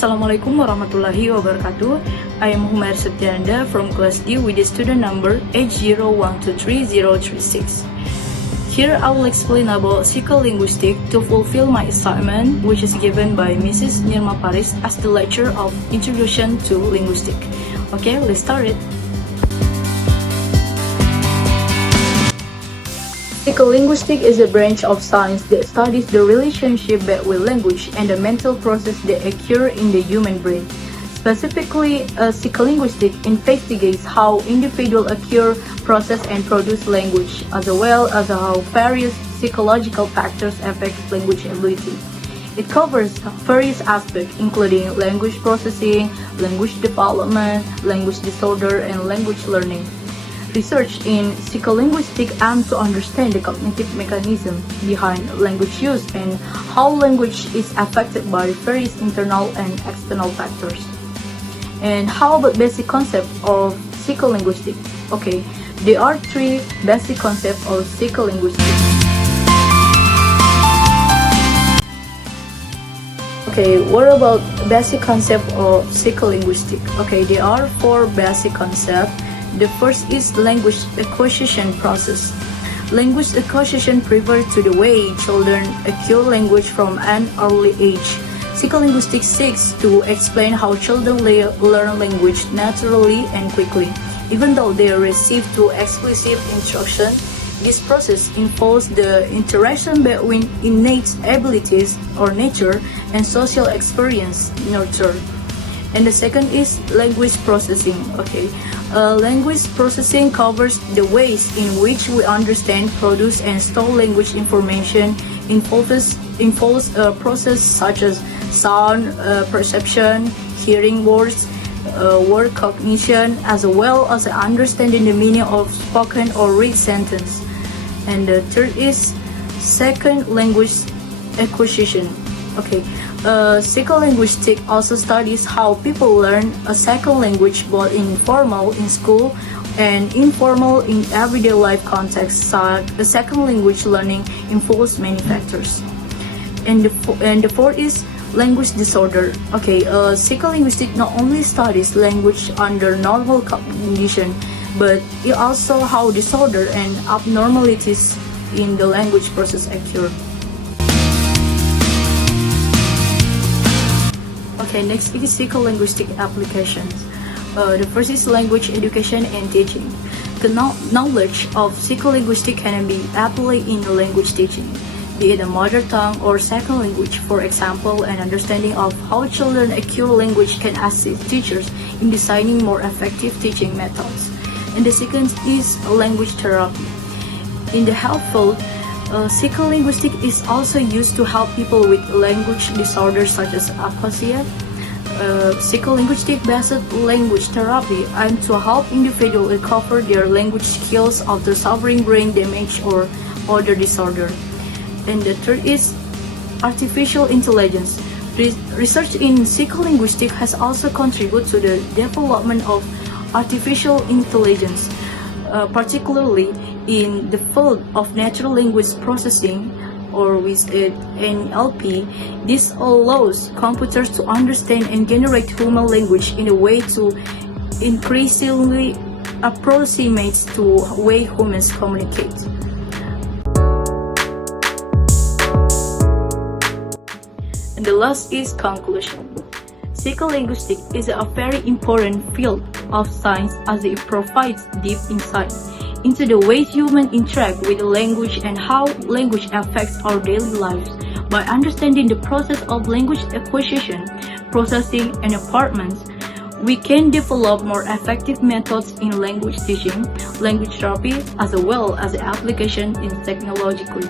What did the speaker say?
Assalamualaikum warahmatullahi wabarakatuh. I am Humair Septianda from class D with the student number H01233036. Here I will explain about psycholinguistic to fulfill my assignment, which is given by Mrs. Nirma Paris as the lecture of Introduction to Linguistic. Okay, let's start it. Psycholinguistic is a branch of science that studies the relationship between language and the mental process that occur in the human brain. Specifically, psycholinguistic investigates how individuals acquire, process, and produce language, as well as how various psychological factors affect language ability. It covers various aspects, including language processing, language development, language disorder, and language learning. Research in psycholinguistics aims to understand the cognitive mechanism behind language use and how language is affected by various internal and external factors. And how about basic concept of psycholinguistics? Okay, there are three basic concepts of psycholinguistics. Okay, what about basic concept of psycholinguistics? Okay, there are four basic concepts. The first is language acquisition process. Language acquisition refers to the way children acquire language from an early age. Psycholinguistics seeks to explain how children learn language naturally and quickly. Even though they receive two explicit instruction, this process involves the interaction between innate abilities or nature and social experience nurture. And the second is language processing. Okay, language processing covers the ways in which we understand, produce, and store language information. Involves a process such as sound perception, hearing words, word cognition, as well as understanding the meaning of spoken or read sentence. And the third is second language acquisition. Okay, psycholinguistics also studies how people learn a second language, both informal in school and informal in everyday life context. So the second language learning involves many factors. And the fourth is language disorder. Okay, psycholinguistics not only studies language under normal condition, but it also how disorder and abnormalities in the language process occur. Okay, next is psycholinguistic applications. The first is language education and teaching. The knowledge of psycholinguistics can be applied in language teaching, be it a mother tongue or second language. For example, an understanding of how children acquire language can assist teachers in designing more effective teaching methods. And the second is language therapy. In the health field, psycholinguistics is also used to help people with language disorders such as aphasia. Psycholinguistic-based language therapy aims to help individuals recover their language skills after suffering brain damage or other disorder. And the third is artificial intelligence. Research in psycholinguistics has also contributed to the development of artificial intelligence, particularly in the field of natural language processing, or with NLP. This allows computers to understand and generate human language in a way to increasingly approximate to the way humans communicate. And the last is conclusion. Psycholinguistics is a very important field of science as it provides deep insight into the ways humans interact with language and how language affects our daily lives. By understanding the process of language acquisition, processing, and performance, we can develop more effective methods in language teaching, language therapy, as well as application in technologically.